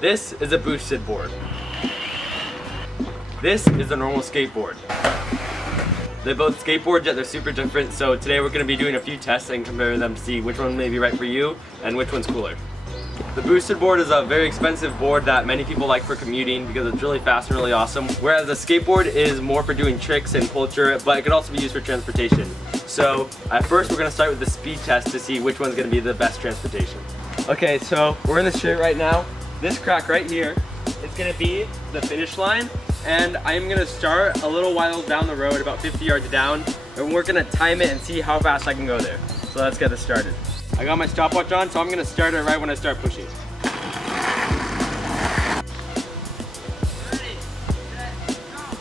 This is a boosted board. This is a normal skateboard. They're both skateboards, yet they're super different, so today we're going to be doing a few tests and comparing them to see which one may be right for you and which one's cooler. The boosted board is a very expensive board that many people like for commuting because it's really fast and really awesome, whereas the skateboard is more for doing tricks and culture, but it can also be used for transportation. So at first we're going to start with the speed test to see which one's going to be the best transportation. Okay, so we're in the straight right now. This crack right here is going to be the finish line, and I'm going to start a little while down the road, about 50 yards down, and we're going to time it and see how fast I can go there. So let's get this started. I got my stopwatch on, so I'm going to start it right when I start pushing. Ready, set, go.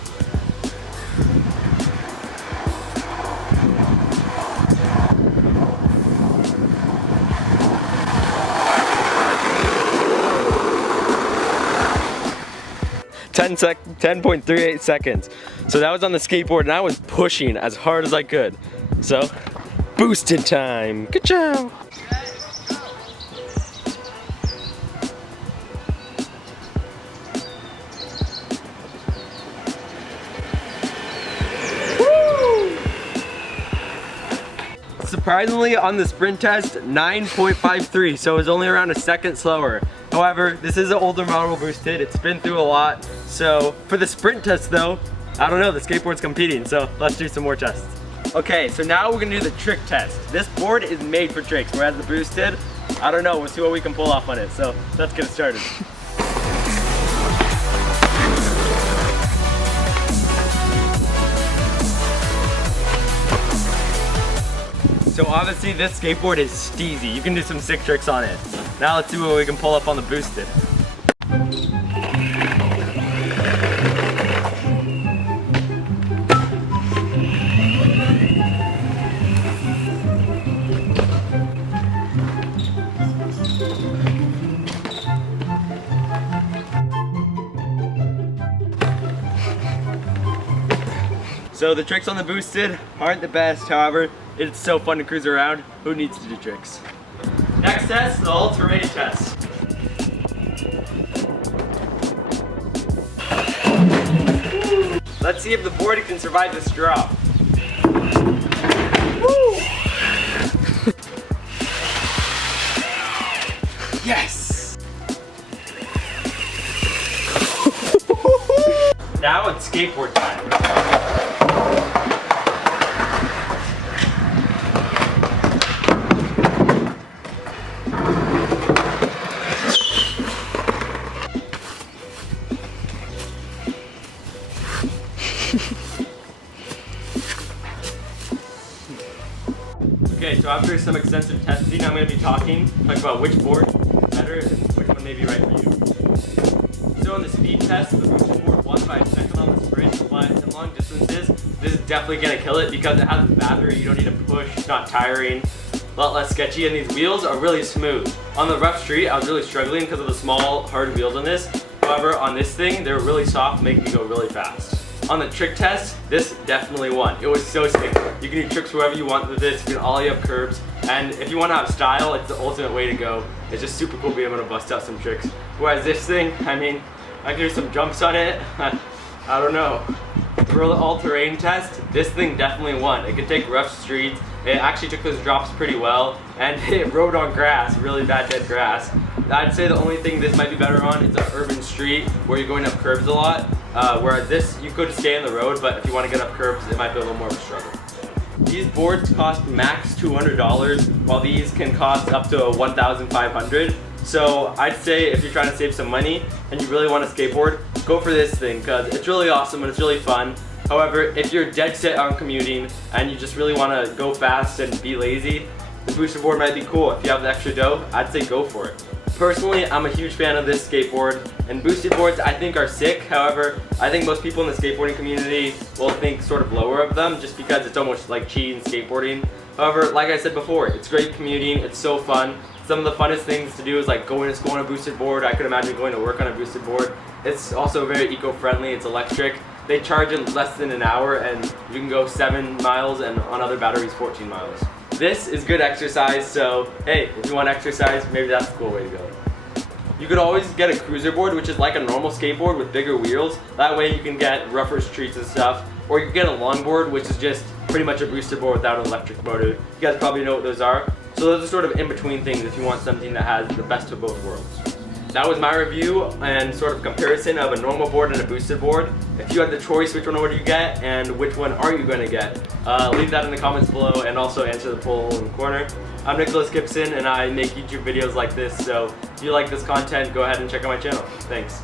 10.38 seconds. So that was on the skateboard and I was pushing as hard as I could. So, boosted time. Good job. Surprisingly, on the sprint test, 9.53, so it was only around a second slower. However, this is an older model boosted, it's been through a lot. So for the sprint test though, I don't know, the skateboard's competing, so let's do some more tests. Okay, so now we're gonna do the trick test. This board is made for tricks, whereas the boosted, I don't know, we'll see what we can pull off on it. So let's get started. So obviously this skateboard is steezy. You can do some sick tricks on it. Now let's see what we can pull up on the boosted. So the tricks on the boosted aren't the best, however, it's so fun to cruise around. Who needs to do tricks? Next test, the all-terrain test. Let's see if the board can survive this drop. Yes! Now it's skateboard time. Okay, so after some extensive testing, I'm going to be talk about which board is better and which one may be right for you. So on the speed test, the boosted board won by a second on the sprint, but in long distances, this is definitely going to kill it because it has a battery, you don't need to push, it's not tiring, a lot less sketchy, and these wheels are really smooth. On the rough street, I was really struggling because of the small, hard wheels on this. However, on this thing, they're really soft, making me go really fast. On the trick test, this definitely won. It was so sick. You can do tricks wherever you want with this. You can ollie up curbs, and if you want to have style, it's the ultimate way to go. It's just super cool being able to bust out some tricks. Whereas this thing, I mean, I can do some jumps on it. I don't know. For the all-terrain test, this thing definitely won. It could take rough streets. It actually took those drops pretty well, and it rode on grass, really bad dead grass. I'd say the only thing this might be better on is an urban street where you're going up curbs a lot. Whereas this, you could stay on the road, but if you want to get up curbs, it might be a little more of a struggle. These boards cost max $200, while these can cost up to $1,500. So I'd say if you're trying to save some money and you really want a skateboard, go for this thing because it's really awesome and it's really fun. However, if you're dead set on commuting and you just really want to go fast and be lazy, the boosted board might be cool. If you have the extra dough, I'd say go for it. Personally, I'm a huge fan of this skateboard, and boosted boards I think are sick. However, I think most people in the skateboarding community will think sort of lower of them just because it's almost like cheating skateboarding. However, like I said before, it's great commuting, it's so fun. Some of the funnest things to do is like going to school on a boosted board. I could imagine going to work on a boosted board. It's also very eco-friendly, it's electric. They charge in less than an hour and you can go 7 miles and on other batteries 14 miles. This is good exercise, so hey, if you want exercise, maybe that's a cool way to go. You could always get a cruiser board, which is like a normal skateboard with bigger wheels. That way you can get rougher streets and stuff. Or you can get a longboard, which is just pretty much a booster board without an electric motor. You guys probably know what those are. So those are sort of in between things if you want something that has the best of both worlds. That was my review and sort of comparison of a normal board and a boosted board. If you had the choice, which one would you get and which one are you going to get? Leave that in the comments below and also answer the poll in the corner. I'm Nicholas Gibson and I make YouTube videos like this, so if you like this content, go ahead and check out my channel. Thanks.